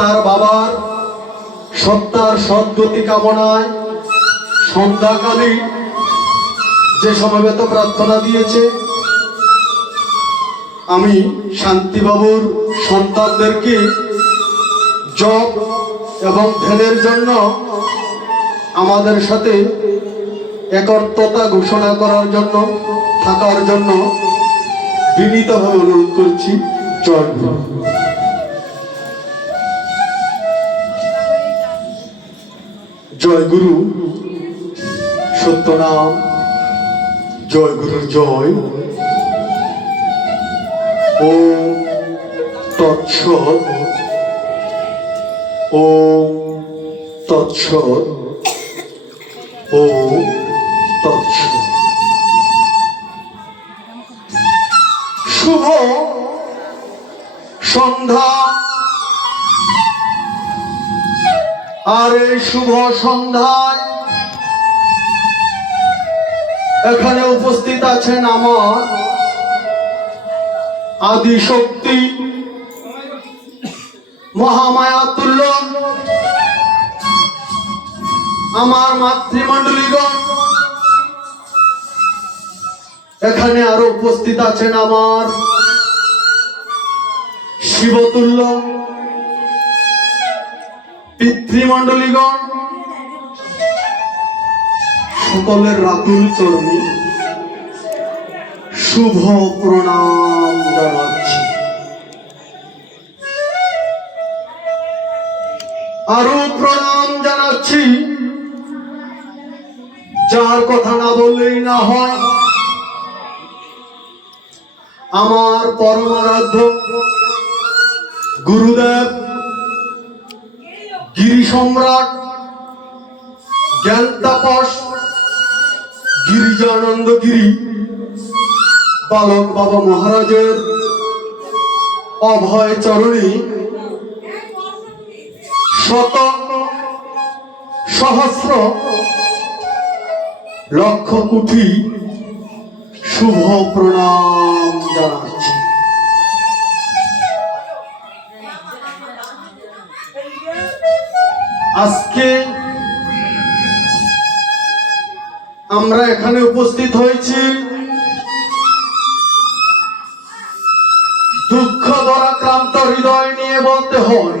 তার বাবার সত্তার সদ্গতি কামনায় সন্ধ্যাকালী যে সমবেত প্রার্থনা দিয়েছে, আমি শান্তিবাবুর সন্তানদেরকে জপ এবং ধ্যানের জন্য আমাদের সাথে একত্রতা ঘোষণা করার জন্য, থাকার জন্য বিনীতভাবে অনুরোধ করছি। জয় গুরু। জয় গুরু সত্যনাম। জয় গুরু জয়। ওম তৎসৎ। ওম তৎসৎ। ওম তৎসৎ। শুভ সন্ধ্যা। আর এই শুভ সন্ধ্যায় এখানে উপস্থিত আছেন আমার আদি শক্তি মহামায়াতুল্য আমার মাতৃমণ্ডলীগণ। এখানে আরো উপস্থিত আছেন আমার শিবতুল্য পিতৃমণ্ডলীগণ। সকলের রাতুল চরণে শুভ প্রণাম জানাচ্ছি। আরো প্রণাম জানাচ্ছি যার কথা না বললেই না হয়, আমার পরমারাধ্য গুরুদেব গিরি সম্রাট জ্ঞান তাপস গিরিজানন্দ গিরি বালক বাবা মহারাজের অভয় চরণে শত সহস্র লক্ষ কোটি শুভ প্রণাম জানাচ্ছি। আজকে আমরা এখানে উপস্থিত হয়েছি দুঃখ দ্বারাক্রান্ত হৃদয় নিয়ে। বলতে হয়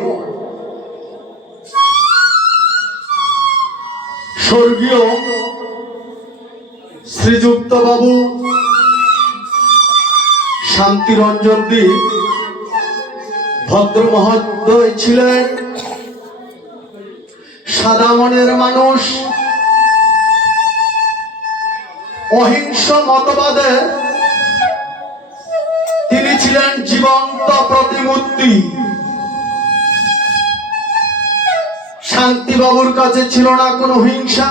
স্বর্গীয় শ্রীযুক্ত বাবু শান্তিরঞ্জন দী ভদ্র মহোদয় ছিলেন সাদা মনের মানুষ, অহিংস মতবাদে তিনি ছিলেন জীবন্ত প্রতিমূর্তি। শান্তিবাবুর কাছে ছিল না কোনো হিংসা,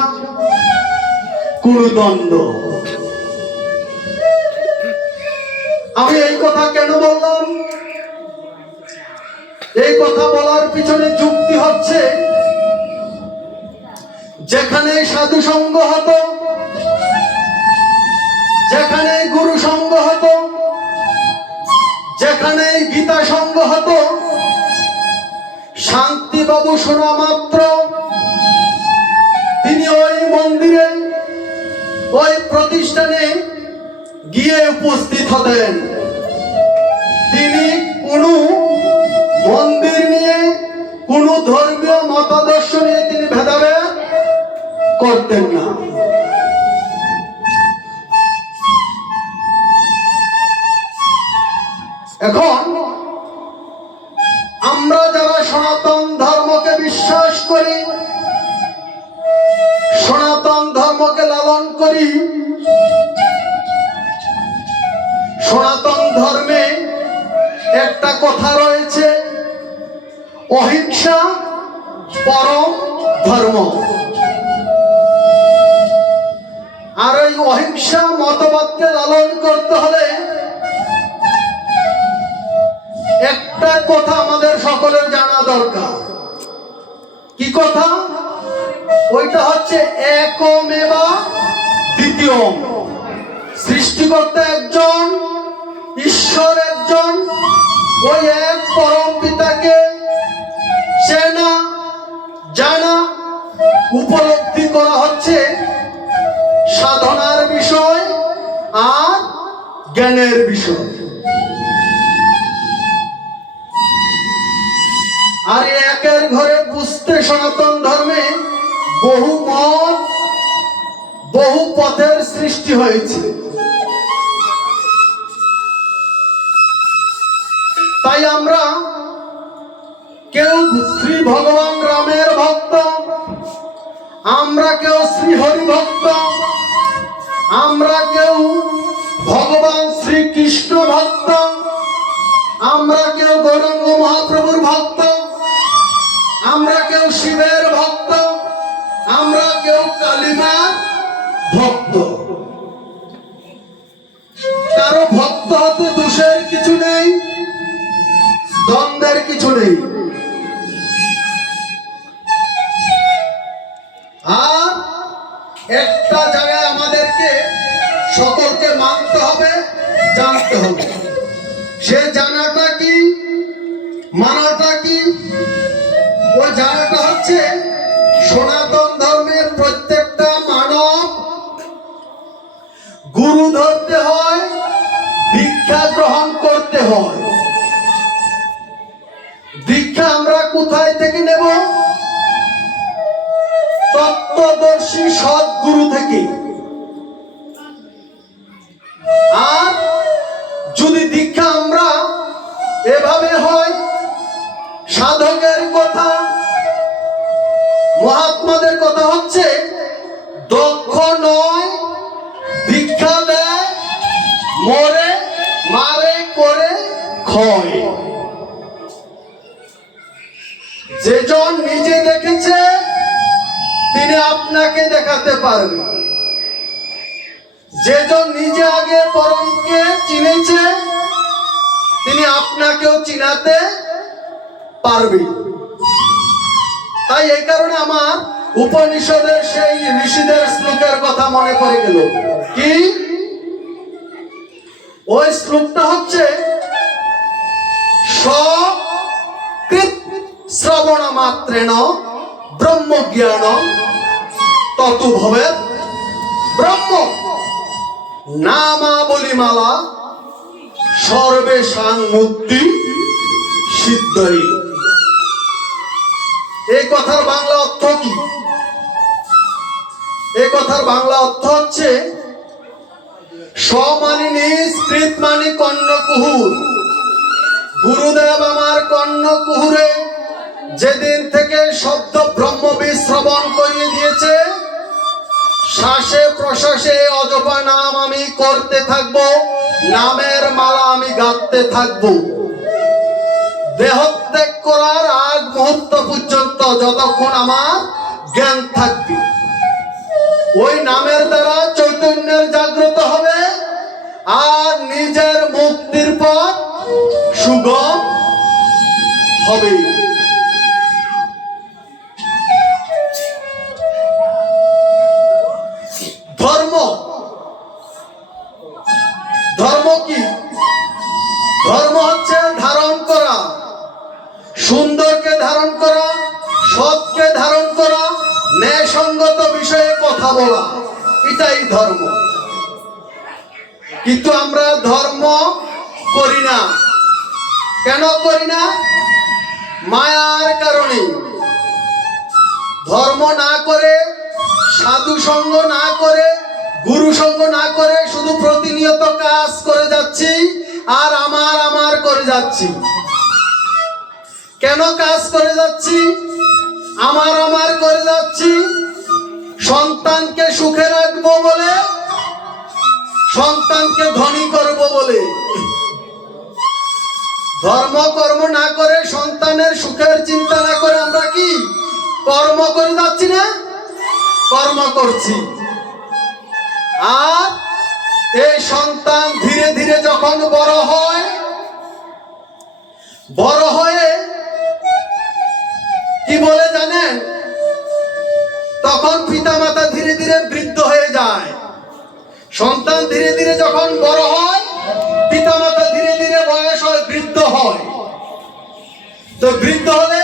কোনো দ্বন্দ্ব। আমি এই কথা কেন বললাম? এই কথা বলার পিছনে যুক্তি হচ্ছে, যেখানে সাধু সঙ্গ হতো, যেখানে গুরু সঙ্গ হতো, যেখানে গীতা সঙ্গ হতো, শান্তিবাবু শোনা মাত্র তিনি ওই মন্দিরে, ওই প্রতিষ্ঠানে গিয়ে উপস্থিত হতেন। তিনি কোনো মন্দির নিয়ে, কোনো ধর্মীয় মতাদর্শ নিয়ে তিনি ভেদাভেদ করতেন না। এখন আমরা যারা সনাতন ধর্মকে বিশ্বাস করি, সনাতন ধর্মকে লালন করি, সনাতন ধর্মে একটা কথা রয়েছে, অহিংসা পরম ধর্ম। আর এই অহিংসা মতবাদকে লালন করতে হলে একটা কথা আমাদের সকলের জানা দরকার। কি কথা? ওইটা হচ্ছে একমেবা দ্বিতীয়ম। সৃষ্টিকর্তা একজন, ঈশ্বর একজন, ওই এক পরম পিতাকে উপলব্ধি করা হচ্ছে সাধনার বিষয় আর জ্ঞানের বিষয়। আর একের ঘরে বুঝতে সনাতন ধর্মে বহু মত বহু পথের সৃষ্টি হয়েছে। তাই আমরা কেউ শ্রী ভগবান রামের ভক্ত, আমরা কেউ শ্রী হরি ভক্ত, আমরা কেউ ভগবান শ্রীকৃষ্ণ ভক্ত, আমরা কেউ গৌরাঙ্গ মহাপ্রভুর ভক্ত, আমরা কেউ শিবের ভক্ত, আমরা কেউ কালীমার ভক্ত। কারো ভক্ত হতে দোষের কিছু নেই, দ্বন্দ্বের কিছু নেই। আর একটা জায়গায় আমাদেরকে সকলকে মানতে হবে, জানতে হবে। সে জানাটা কি, মানাটা কি? ওই জানাটা হচ্ছে সনাতন ধর্মের প্রত্যেকটা মানব গুরু ধরতে হয়, দীক্ষা গ্রহণ করতে হয়। দীক্ষা আমরা কোথায় থেকে নেব? তত্ত্বদর্শী সদ্গুরু থেকে। আর যদি দীক্ষা আমরা এভাবে হয়, সাধকের কথা, মহাত্মাদের কথা হচ্ছে দক্ষ নয়, দীক্ষা দেয়, মরে মারে করে ক্ষয়। যেজন নিজে দেখেছে তিনি আপনাকে দেখাতে পারবেন। যেজন নিজে আগে পরমকে চিনেছে তিনি আপনাকেও চিনাতে পারবেন। তাই এই কারণে আমার উপনিষদের সেই ঋষিদের শ্লোকের কথা মনে পড়ে গেল। কি? ওই শ্লোকটা হচ্ছে সকৃত শ্রবণ মাত্রেণ ব্রহ্ম জ্ঞান ততু ভবেৎ ব্রহ্ম নামাবলিমালা সর্বেষাং মুক্তি সিদ্ধই। এই কথার বাংলা অর্থ কি? এই কথার বাংলা অর্থ হচ্ছে সমানি নিষ্কৃত মানি কর্ণ কুহুর। গুরুদেব আমার কর্ণ কুহুরে যেদিন থেকে শব্দ ব্রহ্মবিদ শ্রবণ করিয়ে দিয়েছে, শ্বাসে প্রশ্বাসে অজপা নাম আমি করতে থাকবো, নামের মালা আমি গাঁথতে থাকবো। দেহত্যাগ করার আগ মুহূর্ত পর্যন্ত যতক্ষণ আমার জ্ঞান থাকবে, ওই নামের দ্বারা চৈতন্যের জাগ্রত হবে আর নিজের মুক্তির পথ সুগম হবে। ধর্ম, ধর্ম কি? ধর্ম হচ্ছে ধারণ করা, সুন্দরকে ধারণ করা, সৎকে ধারণ করা, ন্যায়সঙ্গত বিষয়ে কথা বলা, এটাই ধর্ম। কিন্তু আমরা ধর্ম করি না। কেন করি না? মায়ার কারণে। ধর্ম না করে, সাধু সঙ্গ না করে, গুরু সঙ্গ না করে শুধু প্রতিনিয়ত কাজ করে যাচ্ছি আর আমার আমার করে যাচ্ছি। কেন কাজ করে যাচ্ছি, আমার আমার করে যাচ্ছি? সন্তানকে সুখে রাখবো বলে, সন্তানকে ধনী করব বলে। ধর্ম কর্ম না করে, সন্তানের সুখের চিন্তা না করে আমরা কি কর্ম করে যাচ্ছি না? কর্ম করছি। আর এই সন্তান ধীরে ধীরে যখন বড় হয়, বড় হয়ে কি বলে জানেন? তখন পিতামাতা ধীরে ধীরে বৃদ্ধ হয়ে যায়। সন্তান ধীরে ধীরে যখন বড় হয়, পিতামাতা ধীরে ধীরে বয়স হয়, বৃদ্ধ হয়। তো বৃদ্ধ হলে